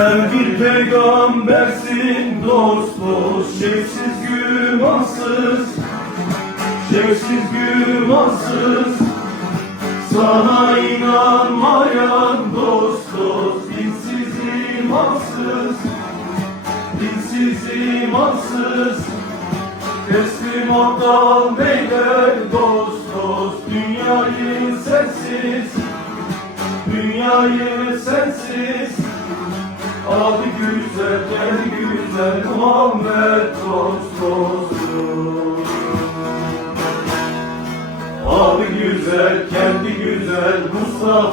Sen bir peygambersin dost dost Şeksiz gümansız. Şeksiz gümansız. Sana inanmayan dost dost Dinsiz imansız. Dinsiz imansız. Teslim aptal beyler dost dost Dünyayı sensiz. Dünyayı sensiz Adı güzel, kendi güzel Muhammed dost dostum. Adı güzel, kendi güzel Mustafa